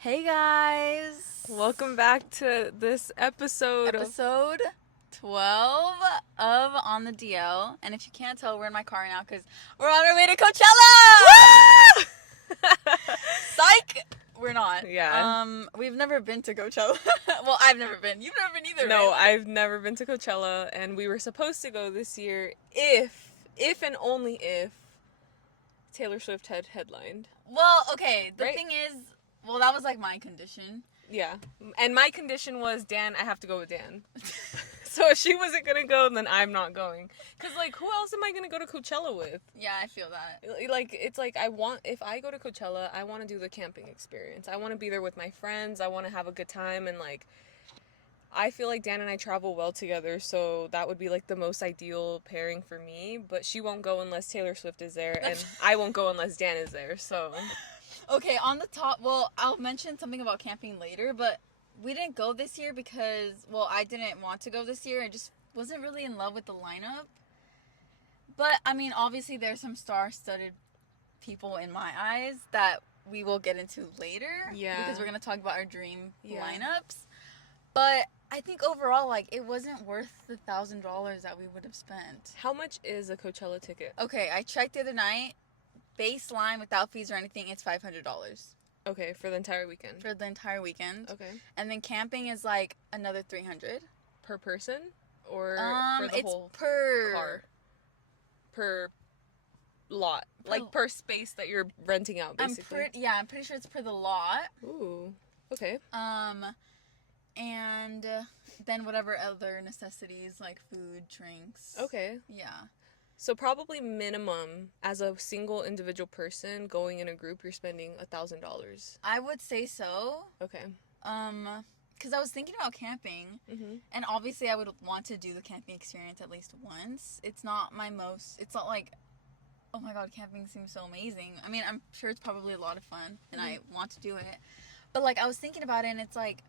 Hey guys! Welcome back to this Episode 12 of On the DL. And if you can't tell, we're in my car now because we're on our way to Coachella! Psych! We're not. Yeah. We've never been to Coachella. Well, I've never been. You've never been either, No, right? I've never been to Coachella, and we were supposed to go this year if and only if Taylor Swift had headlined. Well, okay. The Right? thing is, well, that was like my condition. Yeah. And my condition was, Dan, I have to go with Dan. So if she wasn't gonna go, then I'm not going. Cause like, who else am I gonna go to Coachella with? Yeah, I feel that. Like, it's like if I go to Coachella, I want to do the camping experience. I want to be there with my friends. I want to have a good time, and like, I feel like Dan and I travel well together, so that would be like the most ideal pairing for me. But she won't go unless Taylor Swift is there, and I won't go unless Dan is there. So Okay, on the top, well, I'll mention something about camping later, but we didn't go this year because, well, I didn't want to go this year. I just wasn't really in love with the lineup. But, I mean, obviously there's some star-studded people in my eyes that we will get into later. Yeah. Because we're going to talk about our dream Yeah. lineups. But I think overall, like, it wasn't worth the $1,000 that we would have spent. how much is a Coachella ticket? Okay, I checked the other night. Baseline without fees or anything, it's $500 Okay, for the entire weekend. for the entire weekend. Okay. And then camping is like another 300. Per person or for the It's whole per car? Per lot, like per space that you're renting out, basically. I'm pretty sure it's per the lot. Ooh. Okay. And then whatever other necessities like food, drinks. Okay. Yeah. So probably minimum as a single individual person going in a group, you're spending $1,000. I would say so. Okay. Because I was thinking about camping, and obviously I would want to do the camping experience at least once. It's not like, oh my god, camping seems so amazing. I mean, I'm sure it's probably a lot of fun, and I want to do it. But, like, I was thinking about it, and it's like,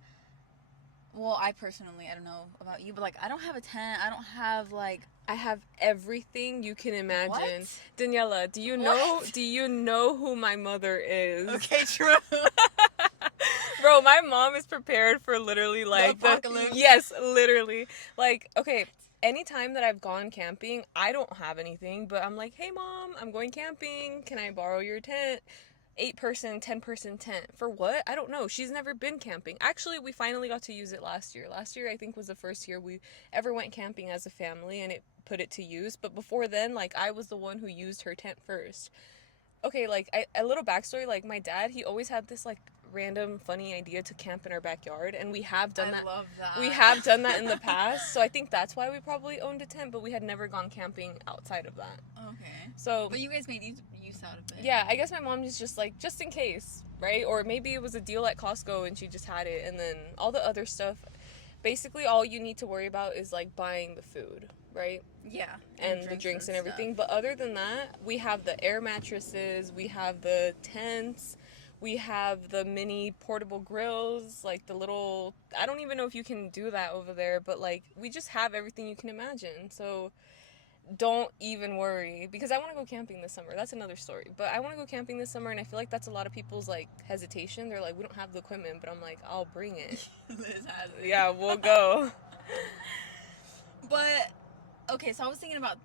well, I personally, I don't know about you, but, like, I don't have a tent. I don't have, like... I have everything you can imagine. What? Daniella, do you know who my mother is? Okay, true. Bro, my mom is prepared for literally like The apocalypse. Yes, literally. Like, okay, anytime that I've gone camping, I don't have anything, but I'm like, "Hey mom, I'm going camping. Can I borrow your tent?" 8-person, 10-person tent. For what? I don't know. She's never been camping. Actually, we finally got to use it last year. Last year, I think, was the first year we ever went camping as a family, and it put it to use. But before then, like, I was the one who used her tent first. Okay, like, a little backstory, like, my dad, he always had this, like, random funny idea to camp in our backyard, and we have done that. I love that. We have done that in the past, so I think that's why we probably owned a tent, but we had never gone camping outside of that. Okay. So... But you guys made use out of it. Yeah, I guess my mom is just like, just in case, right? Or maybe it was a deal at Costco and she just had it, and then all the other stuff, basically all you need to worry about is like buying the food, right? Yeah. And the drinks and everything. But other than that, we have the air mattresses, we have the tents, we have the mini portable grills, like the little, I don't even know if you can do that over there, but like we just have everything you can imagine. So don't even worry, because I want to go camping this summer. That's another story. But I want to go camping this summer, and I feel like that's a lot of people's like hesitation. They're like, we don't have the equipment, but I'm like, I'll bring it. Liz has it. Yeah, we'll go. But okay, so I was thinking about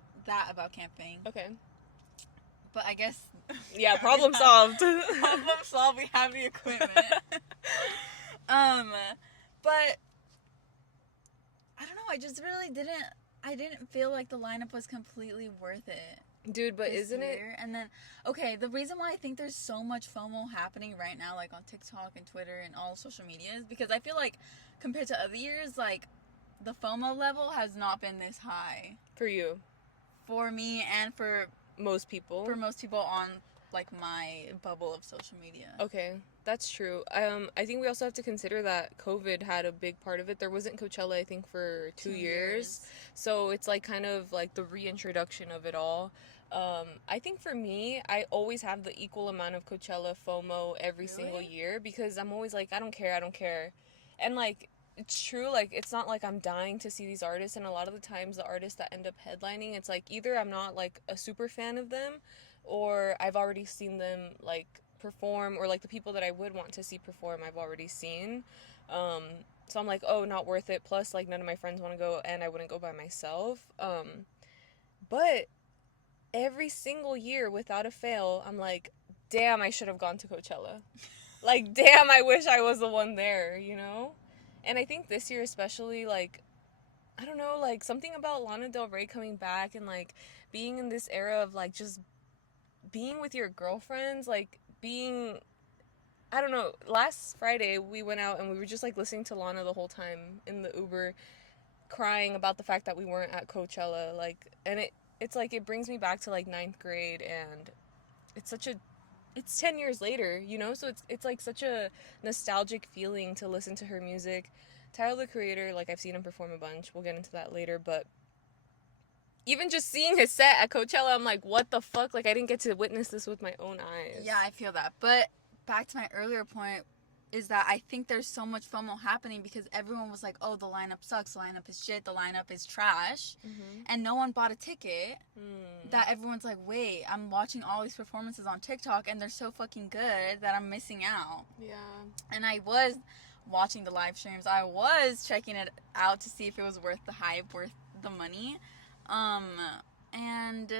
camping. Okay. But I guess Yeah, problem solved. Problem solved. We have the equipment. But I don't know. I just really didn't. I didn't feel like the lineup was completely worth it. Dude, but isn't it? And then, okay, the reason why I think there's so much FOMO happening right now, like on TikTok and Twitter and all social media, is because I feel like compared to other years, like the FOMO level has not been this high. For you? For me and for most people? For most people on like my bubble of social media. Okay, that's true. I think we also have to consider that COVID had a big part of it. There wasn't Coachella, I think, for 2 years. So it's like kind of like the reintroduction of it all. I think for me, I always have the equal amount of Coachella FOMO every single year, because I'm always like, I don't care. And like, it's true, like, it's not like I'm dying to see these artists, and a lot of the times the artists that end up headlining, it's like either I'm not like a super fan of them, or I've already seen them like perform, or like the people that I would want to see perform I've already seen. So I'm like, oh, not worth it. Plus, like, none of my friends want to go, and I wouldn't go by myself. But every single year, without a fail, I'm like, damn, I should have gone to Coachella. Like, damn, I wish I was the one there, you know? And I think this year especially, like, I don't know, like, something about Lana Del Rey coming back and, like, being in this era of, like, just being with your girlfriends, like, being, I don't know, last Friday we went out and we were just, like, listening to Lana the whole time in the Uber, crying about the fact that we weren't at Coachella, like, and it's like, it brings me back to, like, ninth grade, and it's 10 years later, you know, so it's like such a nostalgic feeling to listen to her music. Tyler, the Creator, like, I've seen him perform a bunch, we'll get into that later, but even just seeing his set at Coachella, I'm like, what the fuck, like, I didn't get to witness this with my own eyes. Yeah, I feel that. But back to my earlier point is that I think there's so much FOMO happening because everyone was like, oh, the lineup sucks, the lineup is shit, the lineup is trash, and no one bought a ticket, that everyone's like, wait, I'm watching all these performances on TikTok and they're so fucking good that I'm missing out. Yeah. And I was watching the live streams, I was checking it out to see if it was worth the hype, worth the money, and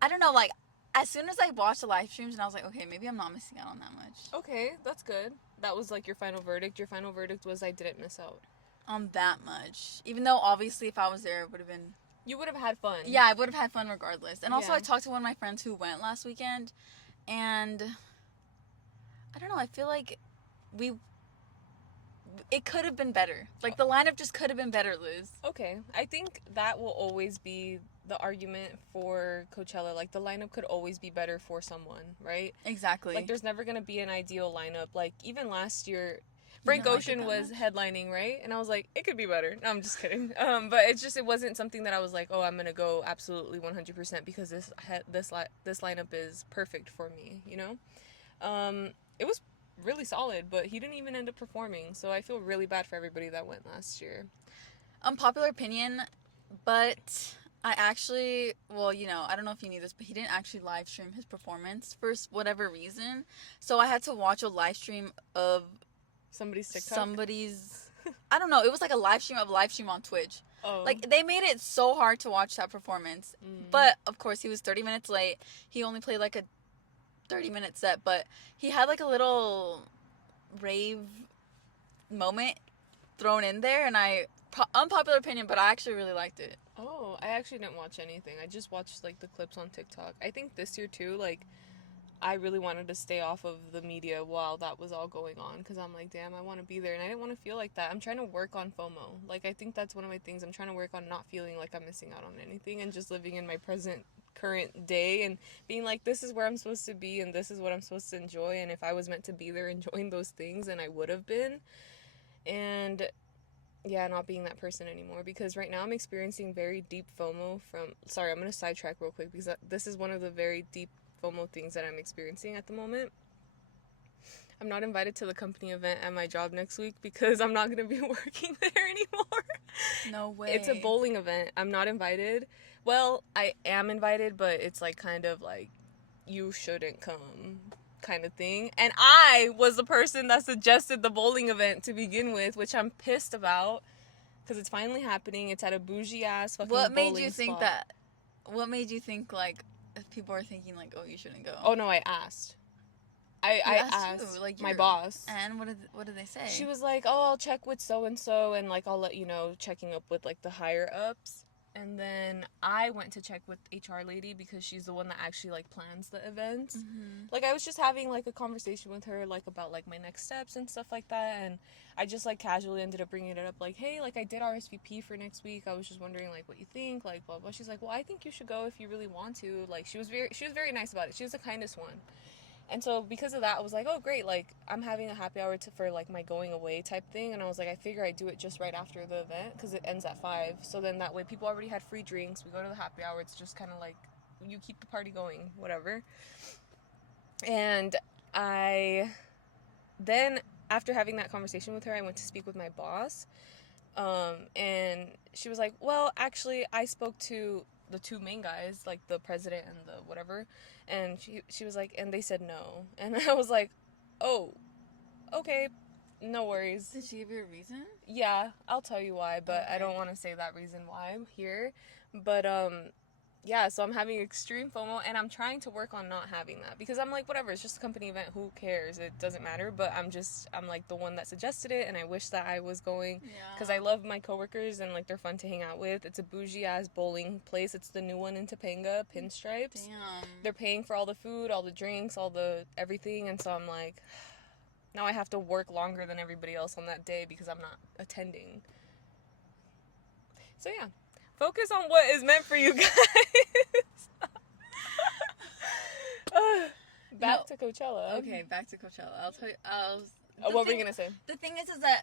I don't know, like, as soon as I watched the live streams and I was like, okay, maybe I'm not missing out on that much. Okay, that's good. That was like your final verdict. Your final verdict was I didn't miss out on that much. Even though obviously if I was there, it would have been... You would have had fun. Yeah, I would have had fun regardless. And also Yeah. I talked to one of my friends who went last weekend, and I don't know, I feel like it could have been better. Like, the lineup just could have been better, Liz. Okay, I think that will always be the argument for Coachella. Like, the lineup could always be better for someone, right? Exactly. Like, there's never gonna be an ideal lineup. Like, even last year, Frank Ocean was headlining, right? And I was like, it could be better. No, I'm just kidding. But it wasn't something that I was like, oh, I'm gonna go absolutely 100% because this lineup is perfect for me, you know? It was really solid, but he didn't even end up performing, so I feel really bad for everybody that went last year. Unpopular opinion, but I actually, well, you know, I don't know if you knew this, but he didn't actually live stream his performance for whatever reason. So I had to watch a live stream of somebody's TikTok? I don't know, it was like a live stream on Twitch. Oh. Like, they made it so hard to watch that performance. But, of course, he was 30 minutes late. He only played like a 30-minute set, but he had like a little rave moment thrown in there, and unpopular opinion, but I actually really liked it. Oh, I actually didn't watch anything. I just watched like the clips on TikTok. I think this year too, like, I really wanted to stay off of the media while that was all going on, because I'm like, damn, I want to be there, and I didn't want to feel like that. I'm trying to work on FOMO. Like, I think that's one of my things. I'm trying to work on not feeling like I'm missing out on anything and just living in my current day and being like, this is where I'm supposed to be and this is what I'm supposed to enjoy, and if I was meant to be there enjoying those things, then I would have been. And yeah, not being that person anymore, because right now I'm experiencing very deep FOMO sorry, I'm going to sidetrack real quick because this is one of the very deep FOMO things that I'm experiencing at the moment. I'm not invited to the company event at my job next week because I'm not going to be working there anymore. No way. It's a bowling event. I'm not invited. Well, I am invited, but it's like kind of like, you shouldn't come kind of thing. And I was the person that suggested the bowling event to begin with, which I'm pissed about because it's finally happening. It's at a bougie ass fucking bowling spot. What made you think like if people are thinking like, oh, you shouldn't go? Oh no, I asked. I asked like, my boss. And what did they say? She was like, oh, I'll check with so-and-so and like I'll let you know, checking up with like the higher ups. And then I went to check with HR lady because she's the one that actually like plans the event. Like, I was just having like a conversation with her like about like my next steps and stuff like that, and I just like casually ended up bringing it up like, hey, like I did RSVP for next week. I was just wondering like what you think, like blah blah. She's like, well, I think you should go if you really want to. Like, she was very nice about it. She was the kindest one. And so because of that, I was like, oh, great, like, I'm having a happy hour for, like, my going away type thing. And I was like, I figure I'd do it just right after the event because it ends at 5. So then that way people already had free drinks. We go to the happy hour. It's just kind of like, you keep the party going, whatever. And then after having that conversation with her, I went to speak with my boss. And she was like, well, actually, I spoke to the two main guys, like the president and the whatever, And she was like, and they said no. And I was like, oh, okay, no worries. Did she give you a reason? Yeah, I'll tell you why, but Okay. I don't want to say that reason why I'm here. But yeah, so I'm having extreme FOMO, and I'm trying to work on not having that, because I'm like, whatever, it's just a company event, who cares, it doesn't matter. But I'm like the one that suggested it, and I wish that I was going, because I love my coworkers, and like they're fun to hang out with. It's a bougie ass bowling place. It's the new one in Topanga, Pinstripes. Damn. They're paying for all the food, all the drinks, all the everything, and so I'm like, now I have to work longer than everybody else on that day because I'm not attending. So yeah, focus on what is meant for you guys. Back to Coachella. Okay, back to Coachella. I'll tell you. What were you gonna say? The thing is that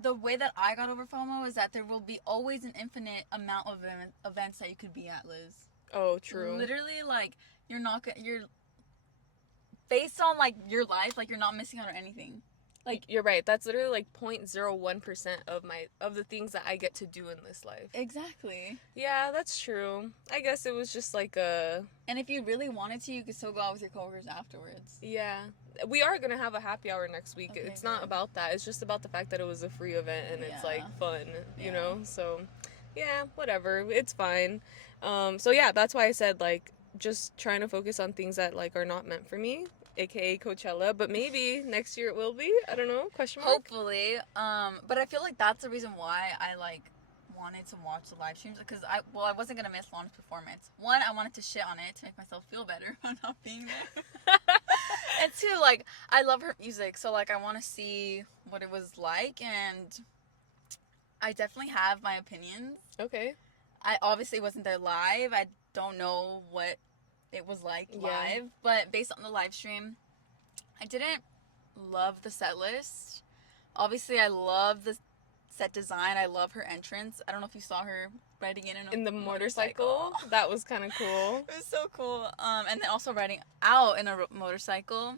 the way that I got over FOMO is that there will be always an infinite amount of events that you could be at, Liz. Oh, true. Literally, like, you're based on like your life, like you're not missing out on anything. Like, you're right. That's literally like 0.01% of the things that I get to do in this life. Exactly. Yeah, that's true. I guess it was just like a... And if you really wanted to, you could still go out with your coworkers afterwards. Yeah. We are going to have a happy hour next week. Okay, it's not about that. It's just about the fact that it was a free event and it's like fun, you know? So, yeah, whatever. It's fine. So yeah, that's why I said like just trying to focus on things that like are not meant for me, aka Coachella, but maybe next year it will be. I don't know. Question mark. Hopefully. But I feel like that's the reason why I like wanted to watch the live streams, because I wasn't gonna miss Lana's performance. One, I wanted to shit on it to make myself feel better about not being there. And two, like, I love her music, so like I want to see what it was like, and I definitely have my opinions. Okay. I obviously wasn't there live. I don't know what it was like live, but based on the live stream, I didn't love the set list. Obviously, I love the set design. I love her entrance. I don't know if you saw her riding in the motorcycle. That was kind of cool. It was so cool. And then also riding out in a motorcycle.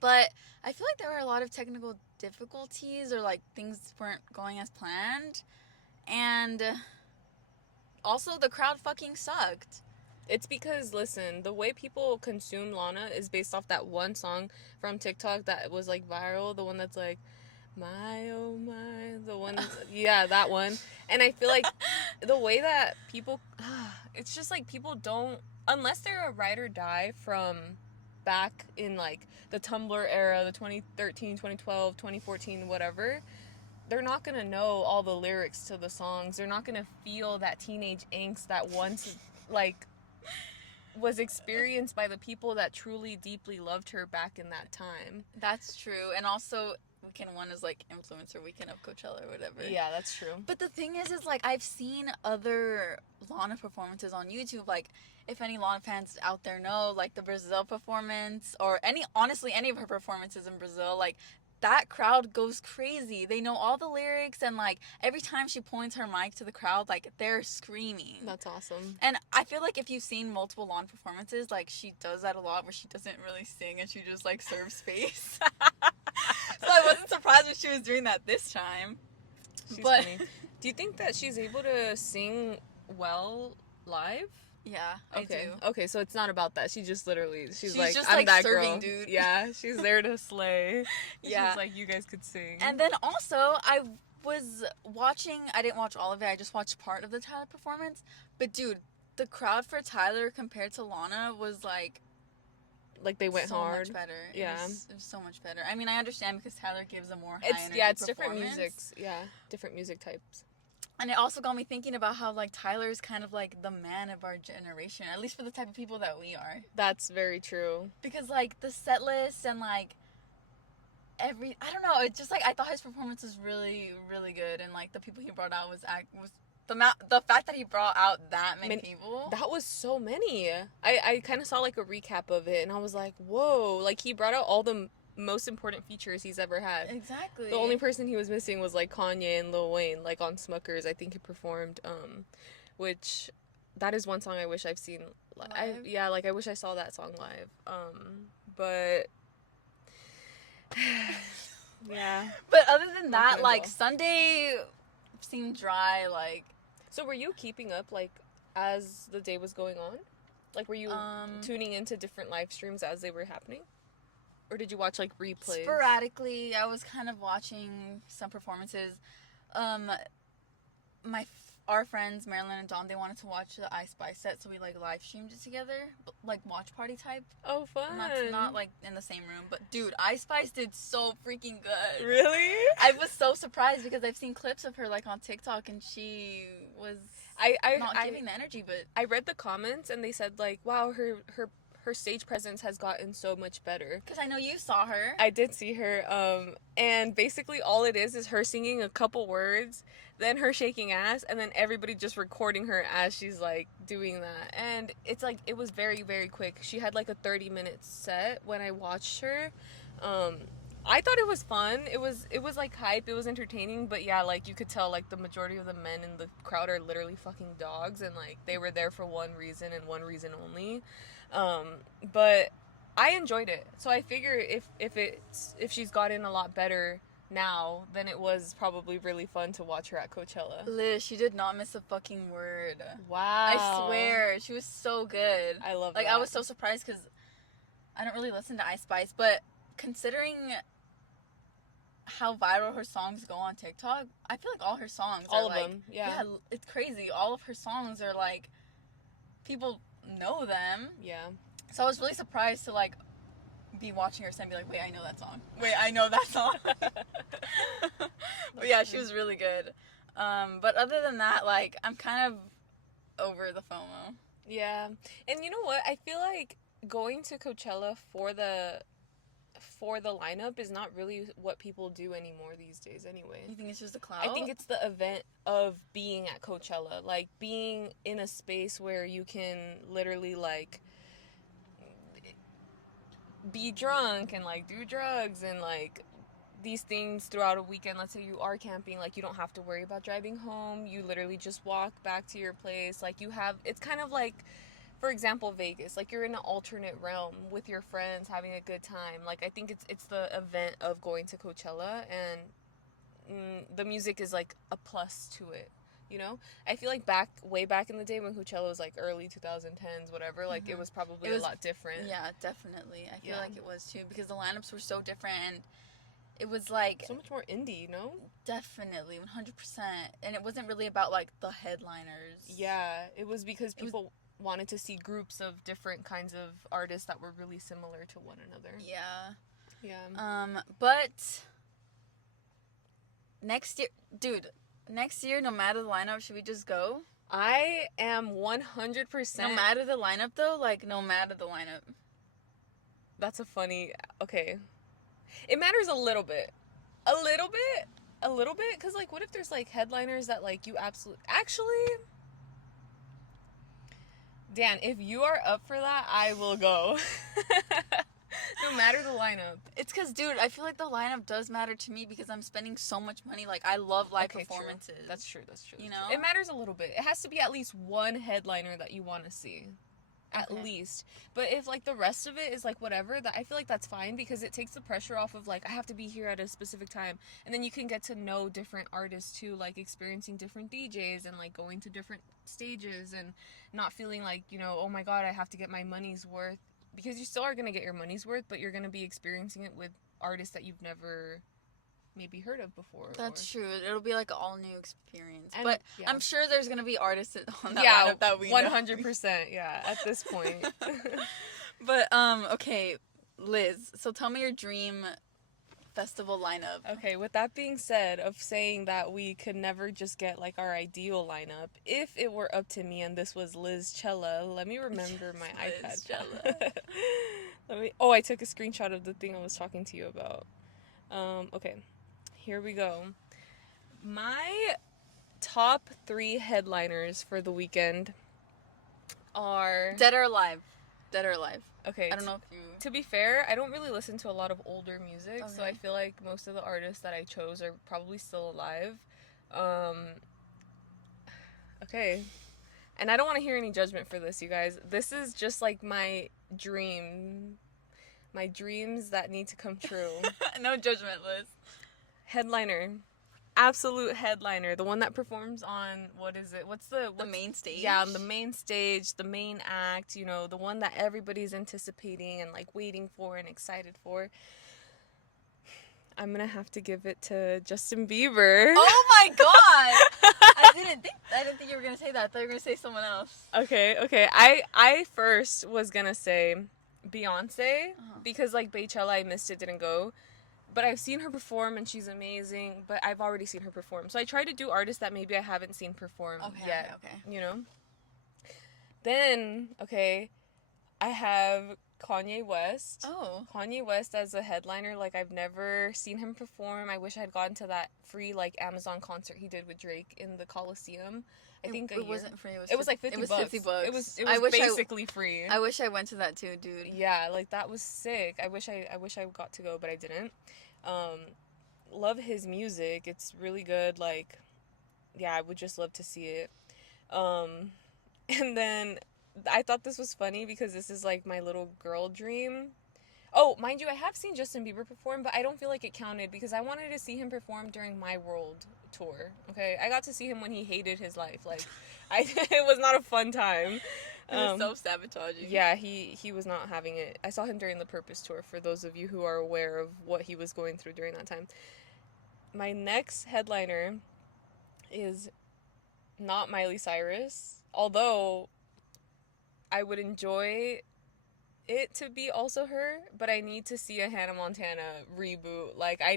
But I feel like there were a lot of technical difficulties, or like things weren't going as planned. And also the crowd fucking sucked. It's because, listen, the way people consume Lana is based off that one song from TikTok that was like viral, the one that's like, my oh my, the one, yeah, that one. And I feel like the way that people, it's just like people don't, unless they're a ride or die from back in like the Tumblr era, the 2013, 2012, 2014, whatever, they're not gonna know all the lyrics to the songs. They're not gonna feel that teenage angst that once like was experienced by the people that truly deeply loved her back in that time. That's true. And also Weekend 1 is like influencer weekend of Coachella or whatever. Yeah, that's true. But the thing is like I've seen other Lana performances on YouTube. Like, if any Lana fans out there know, like the Brazil performance, or honestly any of her performances in Brazil, like that crowd goes crazy. They know all the lyrics, and like every time she points her mic to the crowd, like they're screaming. That's awesome. And I feel like if you've seen multiple Lana performances, like she does that a lot, where she doesn't really sing and she just like serves face. So I wasn't surprised when she was doing that this time. She's funny. Do you think that she's able to sing well live? Yeah, I do. Okay, so it's not about that. She's just literally, she's like, just I'm like that serving, girl. dude. Yeah, she's there to slay. Yeah. She's like, you guys could sing. And then also, I was watching, I didn't watch all of it, I just watched part of the Tyler performance. But dude, the crowd for Tyler compared to Lana was like they went so hard. Much better. Yeah. It was so much better. I mean, I understand because Tyler gives a more high energy it's different musics. Yeah, different music types. And it also got me thinking about how like Tyler's kind of like the man of our generation, at least for the type of people that we are. That's very true. Because like the set list and like I don't know, it's just like I thought his performance was really, really good, and like the people he brought out was the fact that he brought out that many people. That was so many. I kind of saw like a recap of it, and I was like, whoa, like he brought out all the most important features he's ever had. Exactly. The only person he was missing was like Kanye and Lil Wayne, like on Smuckers. I think he performed, which that is one song I wish I've seen live. I wish I saw that song live. But yeah. But other than that, like Sunday seemed dry. Like, so were you keeping up like as the day was going on? Like, were you tuning into different live streams as they were happening? Or did you watch, like, replays? Sporadically, I was kind of watching some performances. Our friends, Marilyn and Dawn, they wanted to watch the I Spy set, so we, like, live streamed it together. Like, watch party type. Oh, fun. Not like, in the same room. But, dude, I Spice did so freaking good. Really? I was so surprised because I've seen clips of her, like, on TikTok, and she was not giving the energy, but... I read the comments, and they said, like, wow, her stage presence has gotten so much better. Because I know you saw her. I did see her, and basically all it is her singing a couple words, then her shaking ass, and then everybody just recording her as she's, like, doing that. And it's, like, it was very, very quick. She had, like, a 30-minute set when I watched her. I thought it was fun. It was, like, hype. It was entertaining, but yeah, like, you could tell, like, the majority of the men in the crowd are literally fucking dogs, and, like, they were there for one reason and one reason only. But I enjoyed it. So I figure if she's gotten a lot better now, then it was probably really fun to watch her at Coachella. Liz, she did not miss a fucking word. Wow. I swear, she was so good. I love like, that. I was so surprised because I don't really listen to Ice Spice, but considering how viral her songs go on TikTok, I feel like all her songs all are of like, them, yeah. Yeah, it's crazy. All of her songs are like, people know them. Yeah. So I was really surprised to, like, be watching her and be like, wait, I know that song. Wait, I know that song. But yeah, she was really good. But other than that, like, I'm kind of over the FOMO. Yeah. And you know what? I feel like going to Coachella for the lineup is not really what people do anymore these days anyway. You think it's just a clout? I think it's the event of being at Coachella. Like, being in a space where you can literally, like, be drunk and, like, do drugs and, like, these things throughout a weekend. Let's say you are camping, like, you don't have to worry about driving home. You literally just walk back to your place. Like, you have, it's kind of like, for example, Vegas. Like, you're in an alternate realm with your friends having a good time. Like, I think it's the event of going to Coachella, and the music is, like, a plus to it. You know, I feel like way back in the day when Coachella was, like, early 2010s, whatever, like, it was probably a lot different. Yeah, definitely. I feel like it was, too, because the lineups were so different, and it was, like... so much more indie, you know? Definitely, 100%. And it wasn't really about, like, the headliners. Yeah, it was because people wanted to see groups of different kinds of artists that were really similar to one another. Yeah. Yeah. But... next year, no matter the lineup, should we just go? I am 100%... no matter the lineup, though? Like, no matter the lineup. That's a funny... okay. It matters a little bit. A little bit? Because, like, what if there's, like, headliners that, like, you absolutely... actually... Dan, if you are up for that, I will go. No matter the lineup. It's because, dude, I feel like the lineup does matter to me because I'm spending so much money. Like, I love live performances. True. That's true. You know? It matters a little bit. It has to be at least one headliner that you want to see. At least. But if, like, the rest of it is, like, whatever, I feel like that's fine because it takes the pressure off of, like, I have to be here at a specific time. And then you can get to know different artists, too, like, experiencing different DJs and, like, going to different stages and not feeling like, you know, oh, my God, I have to get my money's worth. Because you still are going to get your money's worth, but you're going to be experiencing it with artists that you've never maybe heard of before. That's true. It'll be like an all new experience. And, but yeah. I'm sure there's going to be artists on that lineup that we 100%, yeah, at this point. But, okay, Liz, so tell me your dream festival lineup. Okay, with that being said, of saying that we could never just get, like, our ideal lineup, if it were up to me and this was Lizchella, let me remember my iPad. I took a screenshot of the thing I was talking to you about. Okay, here we go. My top 3 headliners for the weekend are... Dead or alive. Okay. I don't know if you... To be fair, I don't really listen to a lot of older music, so I feel like most of the artists that I chose are probably still alive. Okay. And I don't want to hear any judgment for this, you guys. This is just, like, my dream. My dreams that need to come true. No judgment, Liz. Headliner. absolute headliner, the one that performs on, what's the main stage? Yeah, on the main stage, the main act, you know, the one that everybody's anticipating and like waiting for and excited for. I'm gonna have to give it to Justin Bieber. Oh my god! I didn't think you were gonna say that. I thought you were gonna say someone else. Okay. I first was gonna say Beyonce, because like Coachella, I missed it, didn't go. But I've seen her perform and she's amazing, but I've already seen her perform. So I try to do artists that maybe I haven't seen perform yet. Okay. You know? Then, I have Kanye West. Oh. Kanye West as a headliner, like I've never seen him perform. I wish I had gotten to that free like Amazon concert he did with Drake in the Coliseum. I think it wasn't free. It was like $50. It was $50. It was basically free. I wish I went to that too, dude. Yeah, like that was sick. I wish I got to go, but I didn't. Love his music. It's really good. Like, yeah, I would just love to see it. And then I thought this was funny because this is like my little girl dream. Oh, mind you, I have seen Justin Bieber perform, but I don't feel like it counted because I wanted to see him perform during my world tour. Okay, I got to see him when he hated his life. Like, it was not a fun time. It was self-sabotaging. Yeah, he was not having it. I saw him during the Purpose tour, for those of you who are aware of what he was going through during that time. My next headliner is not Miley Cyrus, although I would enjoy it to be also her, but I need to see a Hannah Montana reboot. Like, I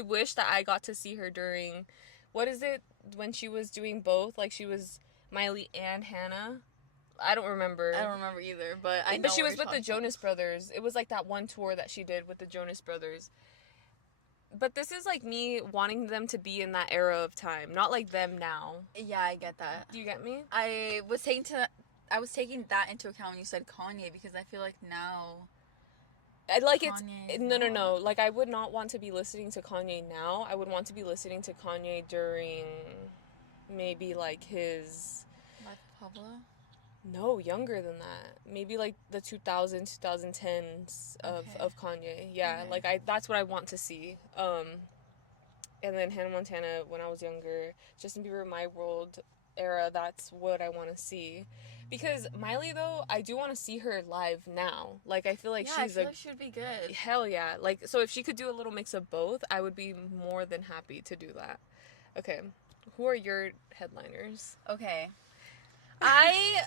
wish that I got to see her during, what is it, when she was doing both? Like, she was Miley and Hannah. I don't remember. I don't remember either, but I know. But she was with the Jonas Brothers. It was like that one tour that she did with the Jonas Brothers. But this is like me wanting them to be in that era of time, not like them now. Yeah, I get that. Do you get me? I was taking that into account when you said Kanye, because I feel like now No. Like, I would not want to be listening to Kanye now. I would want to be listening to Kanye during maybe like his Life of Pablo? No, younger than that. Maybe like the 2010s of Kanye. Yeah, Okay. like that's what I want to see. And then Hannah Montana when I was younger. Justin Bieber, My World era, that's what I want to see. Because Miley, though, I do want to see her live now. Like, I feel like like she would be good. Hell yeah. Like, so if she could do a little mix of both, I would be more than happy to do that. Okay. Who are your headliners? Okay. I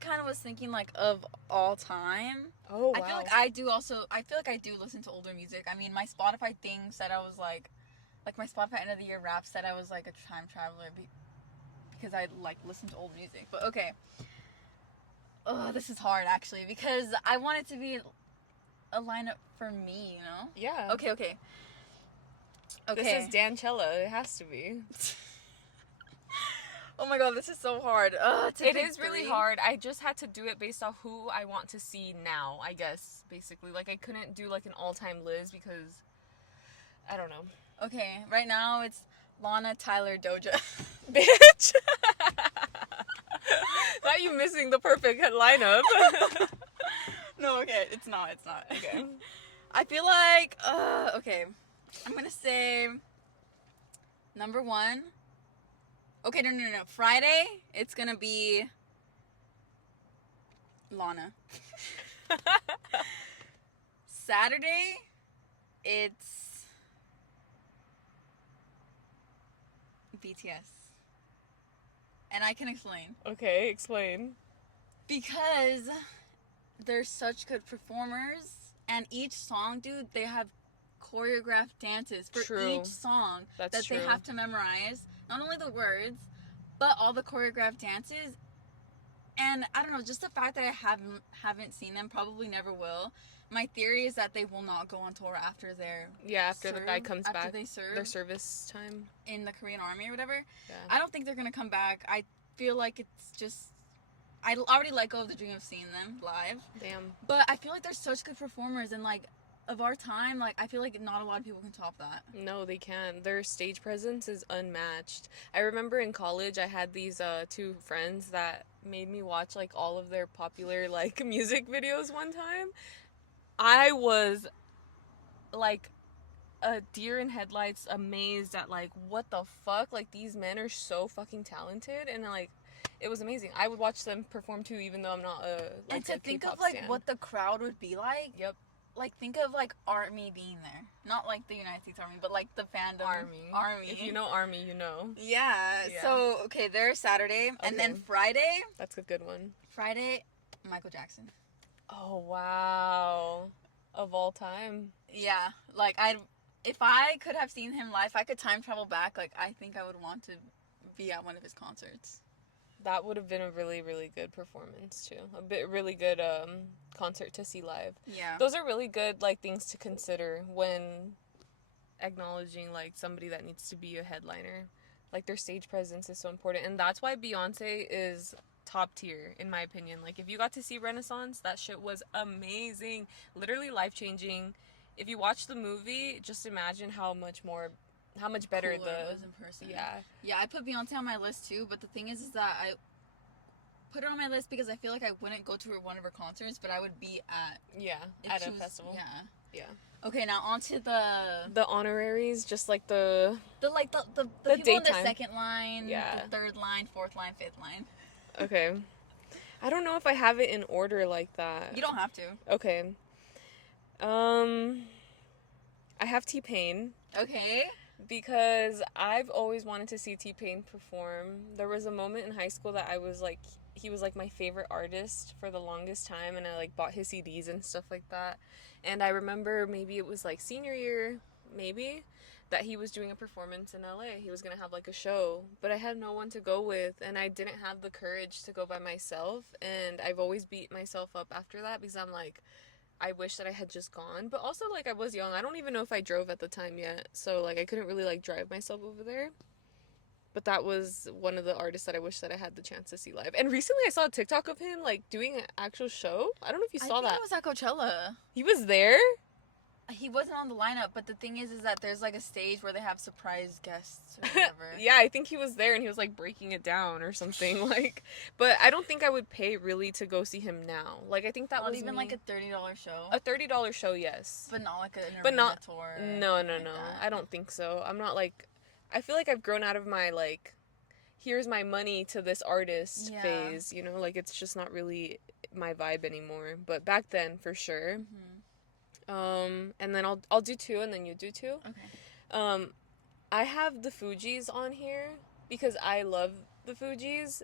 kind of was thinking like of all time. Oh, wow. I feel like I do listen to older music. I mean, my Spotify thing said I was like my Spotify end of the year rap said I was like a time traveler because I like listen to old music. But okay. Oh, this is hard actually because I want it to be a lineup for me, you know? Yeah. Okay. This is Daniella. It has to be. Oh my god, this is so hard. It is really hard. I just had to do it based off who I want to see now, I guess, basically. Like, I couldn't do, like, an all-time Liz because, I don't know. Okay, right now it's Lana, Tyler, Doja. Bitch! Not you missing the perfect lineup. No, okay, it's not. Okay. I feel like, okay. I'm gonna say number one. Okay, no. Friday, it's gonna be Lana. Saturday, it's BTS. And I can explain. Okay, explain. Because they're such good performers, and each song, dude, they have choreographed dances for each song that they have to memorize. Not only the words, but all the choreographed dances. And I don't know, just the fact that I haven't seen them, probably never will. My theory is that they will not go on tour after the guy comes back. After they serve their service time in the Korean Army or whatever. Yeah. I don't think they're gonna come back. I feel like it's just, I already let go of the dream of seeing them live. Damn. But I feel like they're such good performers, and like, of our time, like, I feel like not a lot of people can top that. No, they can. Their stage presence is unmatched. I remember in college I had these two friends that made me watch like all of their popular like music videos one time. I was like a deer in headlights, amazed at, like, what the fuck? Like, these men are so fucking talented, and, like, it was amazing. I would watch them perform, too, even though I'm not and to a think K-pop of, like, stan. what the crowd would be like. Yep. Like, think of, like, Army being there. Not, like, the United States Army, but, like, the fandom. Army. If you know Army, you know. Yeah. So, okay, there's Saturday. Okay. And then Friday. That's a good one. Friday, Michael Jackson. Oh, wow. Of all time. Yeah. Like, if I could have seen him live, if I could time travel back, like, I think I would want to be at one of his concerts. That would have been a really, really good performance, too. Really good concert to see live. Yeah. Those are really good, like, things to consider when acknowledging, like, somebody that needs to be a headliner. Like, their stage presence is so important. And that's why Beyonce is top tier, in my opinion. Like, if you got to see Renaissance, that shit was amazing. Literally life-changing. If you watch the movie, just imagine how much better cooler it was in person. Yeah, I put Beyonce on my list too, but the thing is that I put her on my list because I feel like I wouldn't go to one of her concerts, but I would be at a festival. Yeah. Okay, now on to the honoraries, just like the people daytime. in the second line, the third line, fourth line, fifth line. Okay. I don't know if I have it in order like that. You don't have to. Okay. I have T-Pain. Okay. Because I've always wanted to see T-Pain perform. There was a moment in high school that I was like, he was like my favorite artist for the longest time, and I like bought his CDs and stuff like that. And I remember maybe it was like senior year, maybe, that he was doing a performance in LA. He was gonna have like a show, but I had no one to go with, and I didn't have the courage to go by myself. And I've always beat myself up after that because I'm like, I wish that I had just gone, but also, like, I was young. I don't even know if I drove at the time yet, so, like, I couldn't really, like, drive myself over there. But that was one of the artists that I wish that I had the chance to see live. And recently I saw a TikTok of him, like, doing an actual show. I don't know if you saw that. I think it was at Coachella. He was there? He wasn't on the lineup, but the thing is that there's, like, a stage where they have surprise guests or whatever. Yeah, I think he was there, and he was, like, breaking it down or something, like, but I don't think I would pay, really, to go see him now. Like, I think that was even, like, a $30 show? A $30 show, yes. But not, like, an arena tour? No. I don't think so. I'm not, like, I feel like I've grown out of my, like, here's my money to this artist phase, you know? Like, it's just not really my vibe anymore. But back then, for sure. Mm-hmm. And then I'll do two, and then you do two. Okay. I have the Fugees on here because I love the Fugees.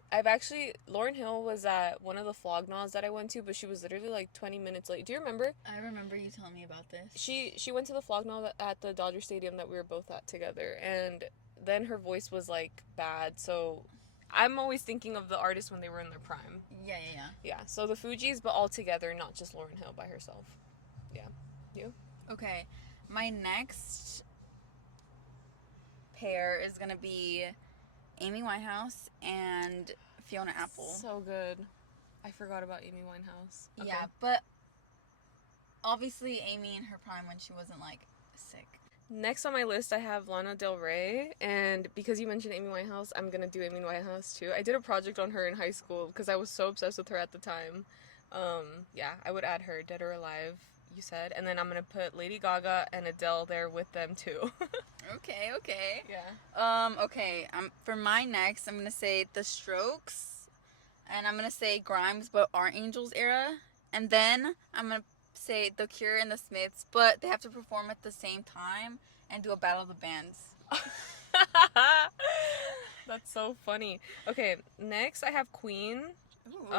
Lauryn Hill was at one of the Flognaws that I went to, but she was literally like 20 minutes late. Do you remember? I remember you telling me about this. She went to the Flognaw at the Dodger Stadium that we were both at together, and then her voice was like bad, so I'm always thinking of the artists when they were in their prime. Yeah, so the Fugees, but all together, not just Lauryn Hill by herself. Yeah. You? Okay. My next pair is going to be Amy Winehouse and Fiona Apple. So good. I forgot about Amy Winehouse. Okay. Yeah, but obviously Amy in her prime when she wasn't, like, sick. Next on my list, I have Lana Del Rey, and because you mentioned Amy Winehouse, I'm going to do Amy Winehouse, too. I did a project on her in high school because I was so obsessed with her at the time. Yeah, I would add her, Dead or Alive, you said, and then I'm going to put Lady Gaga and Adele there with them, too. Okay. Yeah. Okay, for my next, I'm going to say The Strokes, and I'm going to say Grimes, but Our Angels era, and then I'm going to say The Cure and The Smiths, but they have to perform at the same time and do a battle of the bands. That's so funny. Okay, next I have Queen. Ooh.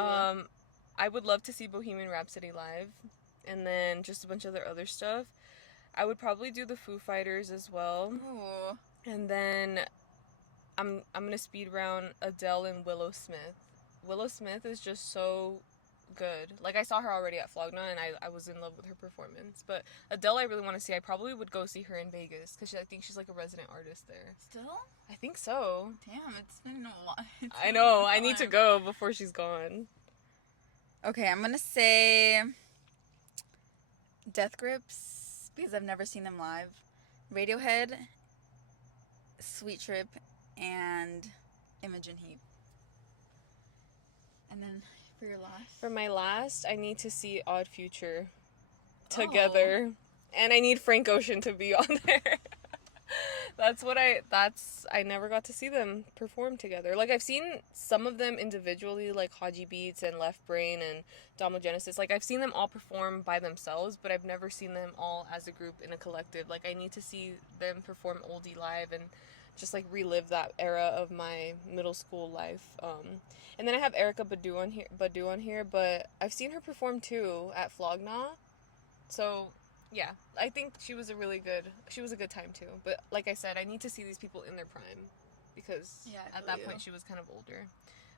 I would love to see Bohemian Rhapsody live, and then just a bunch of their other stuff. I would probably do the Foo Fighters as well. Ooh. And then I'm gonna speed round Adele and Willow Smith. Willow Smith is just so good. Like, I saw her already at Flogna, and I was in love with her performance. But Adele, I really want to see. I probably would go see her in Vegas because I think she's like a resident artist there. Still? I think so. Damn, it's been a while. I know. I need to go before she's gone. Okay, I'm gonna say Death Grips because I've never seen them live. Radiohead, Sweet Trip, and Imogen Heap. And then for your last? For my last, I need to see Odd Future together. And I need Frank Ocean to be on there. I never got to see them perform together. Like, I've seen some of them individually, like Haji Beats and Left Brain and Domo Genesis. Like, I've seen them all perform by themselves, but I've never seen them all as a group in a collective. Like, I need to see them perform Oldie live and just, like, relive that era of my middle school life. And then I have Erica Badu on here, but I've seen her perform, too, at Flogna. So... yeah, I think she was a good time too. But like I said, I need to see these people in their prime because at that point she was kind of older.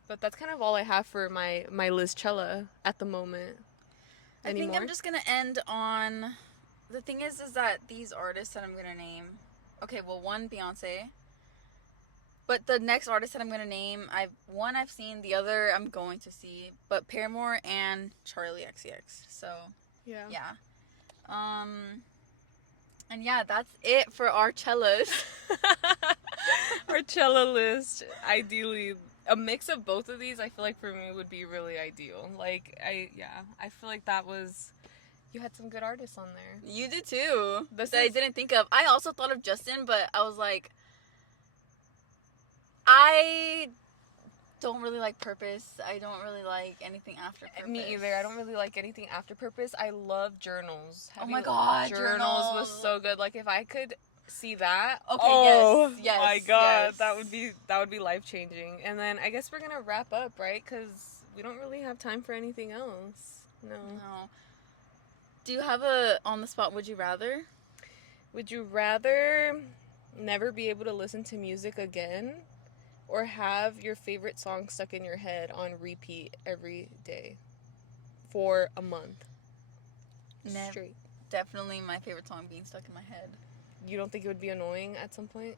But that's kind of all I have for my Lizchella at the moment. I think I'm just going to end on... The thing is that these artists that I'm going to name... Okay, well, one, Beyonce. But the next artist that I'm going to name, I've seen, the other I'm going to see. But Paramore and Charlie XCX. So, yeah. And yeah, that's it for our cellas. Our cello list. Ideally, a mix of both of these, I feel like for me would be really ideal. Like, I feel like that was... You had some good artists on there. You did too. I didn't think of. I also thought of Justin, but I was like... I don't really like Purpose. I don't really like anything after Purpose. Me either. I don't really like anything after Purpose. I love Journals. Oh my god, Journals was so good. Like, if I could see that. Okay, yes. Oh my god, yes. that would be life-changing. And then I guess we're going to wrap up, right? Cuz we don't really have time for anything else. No. Do you have a on the spot would you rather? Would you rather never be able to listen to music again? Or have your favorite song stuck in your head on repeat every day for a month straight? Definitely my favorite song being stuck in my head. You don't think it would be annoying at some point?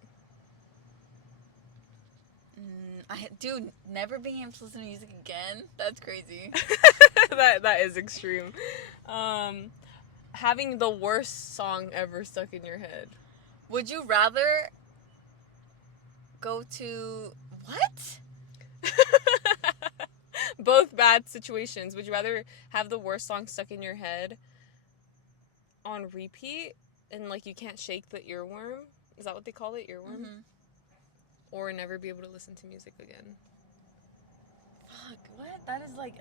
Dude, never being able to listen to music again? That's crazy. that is extreme. Having the worst song ever stuck in your head. Would you rather go to... What? Both bad situations. Would you rather have the worst song stuck in your head on repeat and, like, you can't shake the earworm? Is that what they call it? Earworm? Mm-hmm. Or never be able to listen to music again? Fuck, what? That is, like,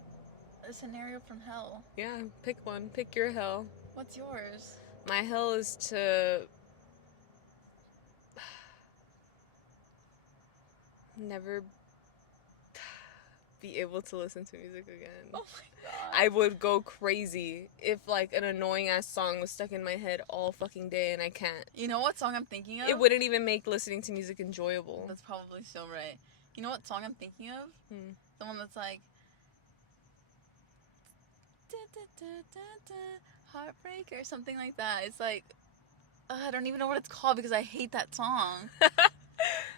a scenario from hell. Yeah, pick one. Pick your hell. What's yours? My hell is to... never be able to listen to music again. Oh my god. I would go crazy if, like, an annoying ass song was stuck in my head all fucking day and I can't. You know what song I'm thinking of? It wouldn't even make listening to music enjoyable. That's probably so right. You know what song I'm thinking of? The one that's like... Heartbreak or something like that. It's like... I don't even know what it's called because I hate that song.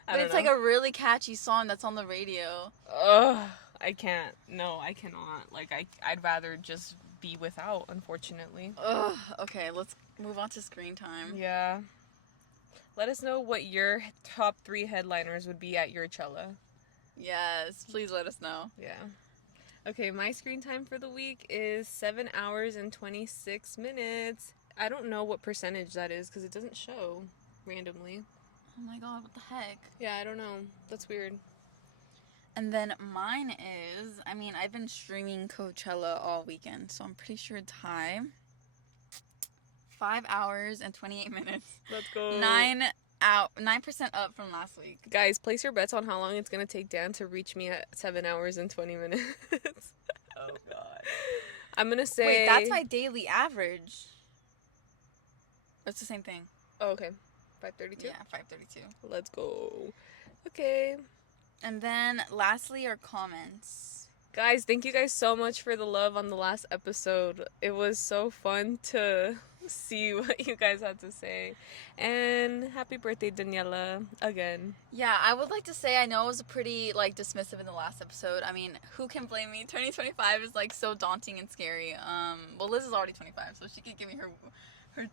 But it's like a really catchy song that's on the radio. Ugh, I can't. No, I cannot. Like, I'd rather just be without, unfortunately. Ugh, okay, let's move on to screen time. Yeah. Let us know what your top 3 headliners would be at your Coachella. Yes, please let us know. Yeah. Okay, my screen time for the week is 7 hours and 26 minutes. I don't know what percentage that is because it doesn't show randomly. Oh my god, what the heck? Yeah, I don't know. That's weird. And then mine is, I mean, I've been streaming Coachella all weekend, so I'm pretty sure it's high. 5 hours and 28 minutes. Let's go. 9% up from last week. Guys, place your bets on how long it's going to take Dan to reach me at 7 hours and 20 minutes. Oh god. I'm going to say... Wait, that's my daily average. It's the same thing. Oh, okay. 5:32? Yeah, 5:32. Let's go. Okay. And then, lastly, our comments. Guys, thank you guys so much for the love on the last episode. It was so fun to see what you guys had to say. And happy birthday, Daniella, again. Yeah, I would like to say I know I was pretty, like, dismissive in the last episode. I mean, who can blame me? Turning 25 is, like, so daunting and scary. Well, Liz is already 25, so she can give me her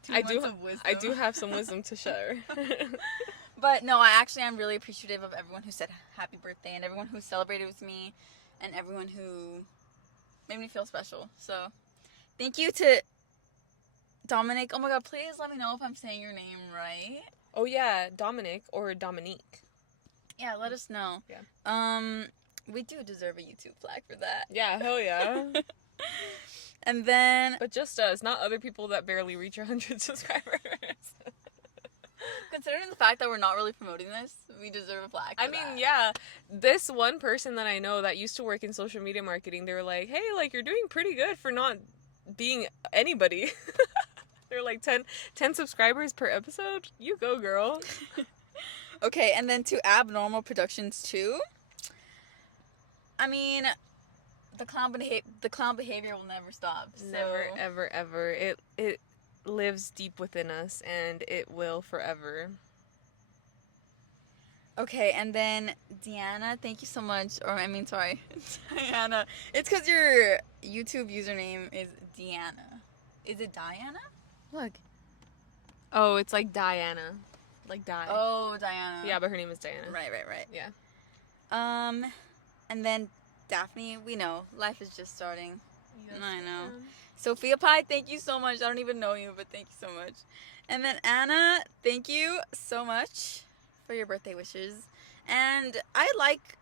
2 months of wisdom. I do have some wisdom to share. But no, I'm really appreciative of everyone who said happy birthday and everyone who celebrated with me and everyone who made me feel special. So, thank you to Dominic. Oh my god, please let me know if I'm saying your name right. Oh yeah, Dominic or Dominique. Yeah, let us know. Yeah. We do deserve a YouTube flag for that. Yeah, hell yeah. And then, But just us, not other people that barely reach 100 subscribers. considering the fact that we're not really promoting this, we deserve a flag for I mean, that. yeah, this one person that I know that used to work in social media marketing, they were like, hey, like, you're doing pretty good for not being anybody. They're like 10 subscribers per episode. You go, girl. Okay, and then to Abnormal Productions 2. I mean, the clown behavior will never stop. So. Never, ever, ever. It lives deep within us, and it will forever. Okay, and then Deanna, thank you so much. Or I mean, sorry, Diana. It's because your YouTube username is Deanna. Is it Diana? Look. Oh, it's like Diana. Like Di. Oh, Diana. Yeah, but her name is Diana. Right. Yeah. And then Daphne, we know life is just starting. Yes, I know. ma'am. Sophia Pie, thank you so much. I don't even know you, but thank you so much. And then Anna, thank you so much for your birthday wishes. And I like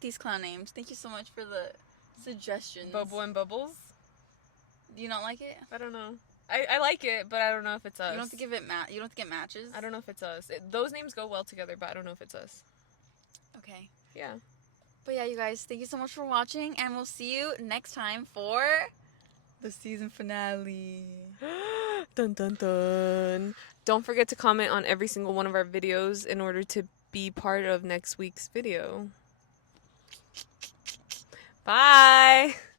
these clown names. Thank you so much for the suggestions. Bubble and Bubbles? Do you not like it? I don't know. I like it, but I don't know if it's us. You don't have to give it you don't have to get matches. I don't know if it's us. Those names go well together, but I don't know if it's us. Okay. Yeah. But yeah, you guys, thank you so much for watching, and we'll see you next time for the season finale. Dun dun dun. Don't forget to comment on every single one of our videos in order to be part of next week's video. Bye.